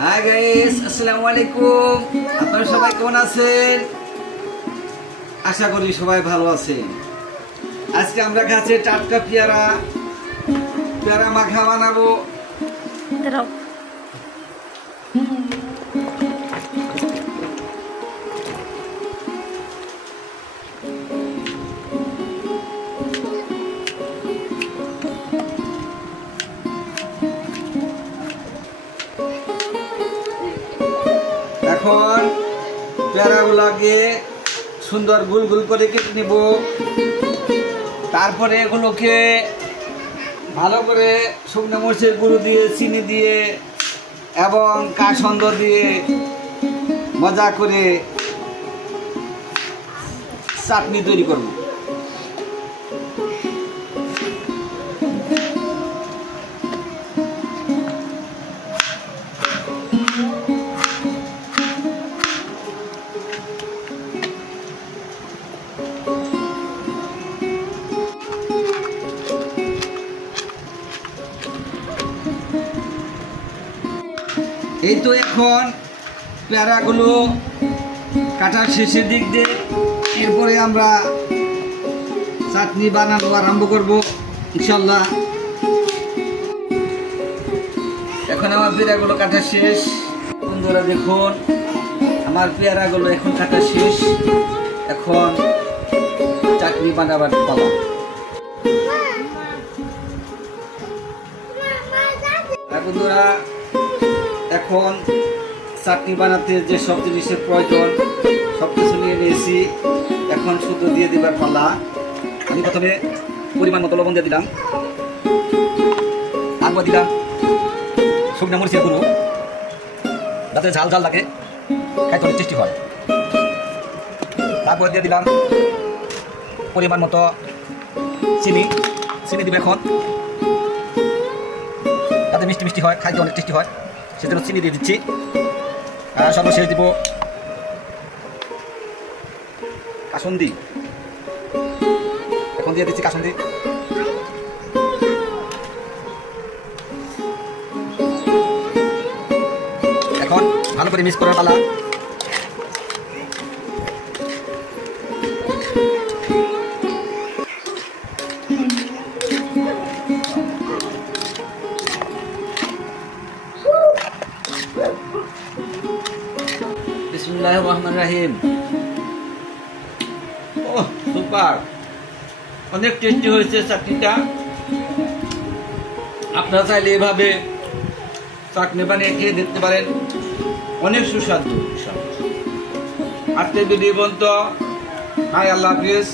Hi guys, আসসালামু আলাইকুম। আপনারা সবাই কেমন আছেন? আশা করি সবাই ভালো আছেন। আজকে আমরা কাছে টাটকা পেয়ারা মাখা বানাবো। এখন পেয়ারাগুলোকে সুন্দর গুল গুল করে কেটে নেব। তারপরে এগুলোকে ভালো করে শুকনো মরিচের গুঁড়ো দিয়ে, চিনি দিয়ে এবং কাসন্দ দিয়ে মজা করে চাটনি তৈরি করব। এই তো এখন পেয়ারাগুলো কাটার শেষের দিক দিয়ে, এরপরে আমরা চাটনি বানানো আরম্ভ করব ইনশাল্লাহ। এখন আমার পেয়ারাগুলো কাটা শেষ। বন্ধুরা দেখুন, আমার পেয়ারাগুলো এখন কাটা শেষ। এখন চাটনি বানাবার পালা। বন্ধুরা, এখন চাটনি বানাতে যে সব জিনিসের প্রয়োজন সব কিছু নিয়ে নিয়েছি। এখন শুধু দিয়ে দেবার পালা। আমি প্রথমে পরিমাণ মতো লবণ দিয়ে দিলাম, তারপর দিলাম শুকনো মরিচের গুঁড়ো, যাতে ঝাল ঝাল লাগে, খাইতে অনেক টেস্টি হয়। তারপর দিয়ে দিলাম পরিমাণ মতো চিনি দিবে এখন, যাতে মিষ্টি মিষ্টি হয়, খাইতে অনেক টেস্টি হয়, সেজন্য চিনি দিয়ে দিচ্ছি। আর সর্বশেষ দিব কাসুন্দি। এখন দিয়ে দিচ্ছি কাসুন্দি। এখন ভালো করে মিক্স করার পালা। বিসমিল্লাহির রহমানির রহিম। ওহ, সুপার, অনেক টেস্টি হয়েছে চাটনিটা। আপনারা চাইলে এভাবে চাটনি বানিয়ে খেয়ে দেখতে পারেন, অনেক সুস্বাদু। আজকের ভিডিও পর্যন্ত। হাই, আল্লাহ হাফিজ।